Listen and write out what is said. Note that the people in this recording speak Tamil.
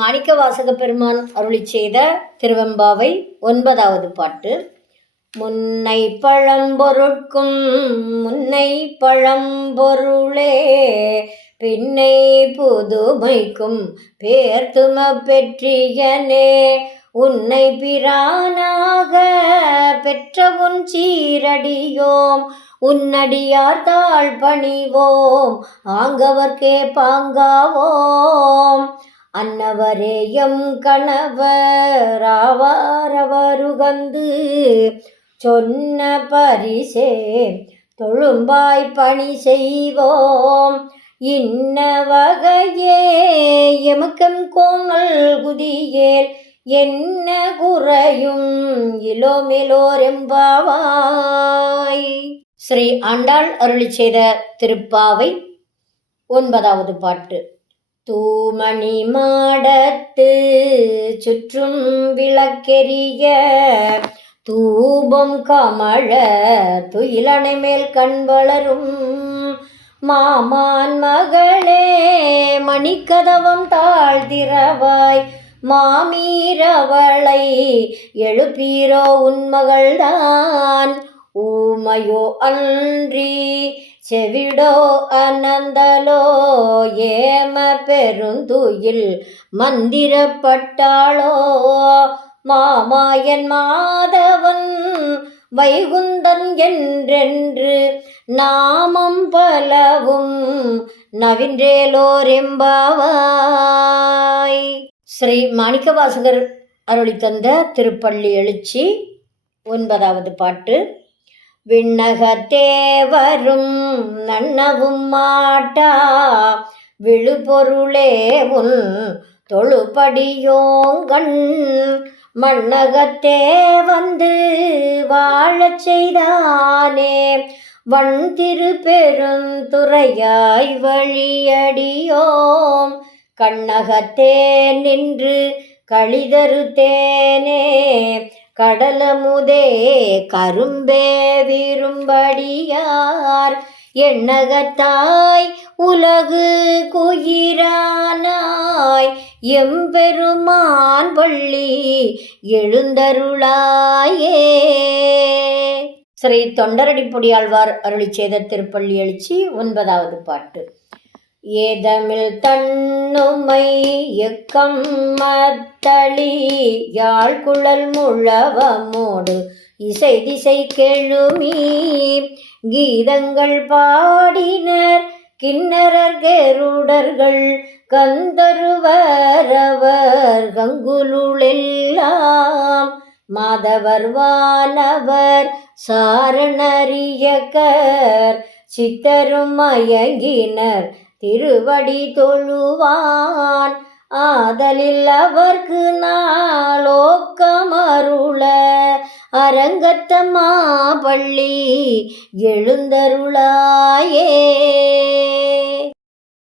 மாணிக்கவாசக பெருமான் அருளிச் செய்த திருவெம்பாவை 9வது பாட்டு. முன்னை பழம்பொருட்கும் முன்னை பழம்பொருளே பின்னை புதுமைக்கும் பேர்த்தும பெற்றியனே உன்னை பிரானாக பெற்ற உன் சீரடியோம் உன்னடியார் தாழ் பணிவோம் ஆங்கவர்க்கே பாங்காவோம் அன்னவரேயம் கணவராவாரவருகந்து சொன்ன பரிசே தொழும்பாய் பணி செய்வோம் இன்ன வகையே எமக்கம் கோங்கல் குதியேல் என்ன குறையும் இலோமெலோரெம்பாவாய். ஸ்ரீ ஆண்டாள் அருளிச் செய்த திருப்பாவை 9வது பாட்டு. தூமணி மாடத்து சுற்றும் விளக்கெரிய தூபம் கமழ துயிலணை மேல் கண் வளரும் மாமான் மகளே மணிக்கதவம் தாழ்த்திரவாய் மாமீரவளை எழுப்பீரோ உன்மகள்தான் ஊமையோ அன்றி செவிடோ அனந்தலோ ஏம பெருந்துயில் மந்திரப்பட்டாளோ மாமாயன் மாதவன் வைகுந்தன் என்றென்று நாமம் பலவும் நவின்றேலோரெம்பாவாய். ஸ்ரீ மாணிக்கவாசகர் அருளித்தந்த திருப்பள்ளி எழுச்சி 9வது பாட்டு. விண்ணகத்தே வரும் நன்னவும் மாட்டா விழுபொருளே உன் தொழுபடியோங்கண் மண்ணகத்தே வந்து வாழச் செய்தானே வண் திரு பெருந்துறையாய் வழியடியோம் கண்ணகத்தே நின்று களிதருத்தேனே கடலமுதே கரும்பே விரும்படியார் எண்ணகத்தாய் உலகு குயிரானாய் எம்பெருமான் பள்ளி எழுந்தருளாயே. ஸ்ரீ தொண்டரடிப்பொடியாழ்வார் அருளிச் செய்த திருப்பள்ளி எழுச்சி 9வது பாட்டு. ஏதமிழ் தன்னுமை எக்கம் மத்தளி யாழ்குழல் முழவமோடு இசை திசை கெழுமி கீதங்கள் பாடினர் கிண்ணரர் கெருடர்கள் கந்தருவரவர் கங்குலுளெல்லாம் மாதவர் வானவர் சாரணரியக்கர் சித்தரும் மயங்கினர் திருவடி தொழுவான் ஆதலில் அவர்க்கு நாளோக்கமருள அரங்கத்தம்மா பள்ளி எழுந்தருளாயே.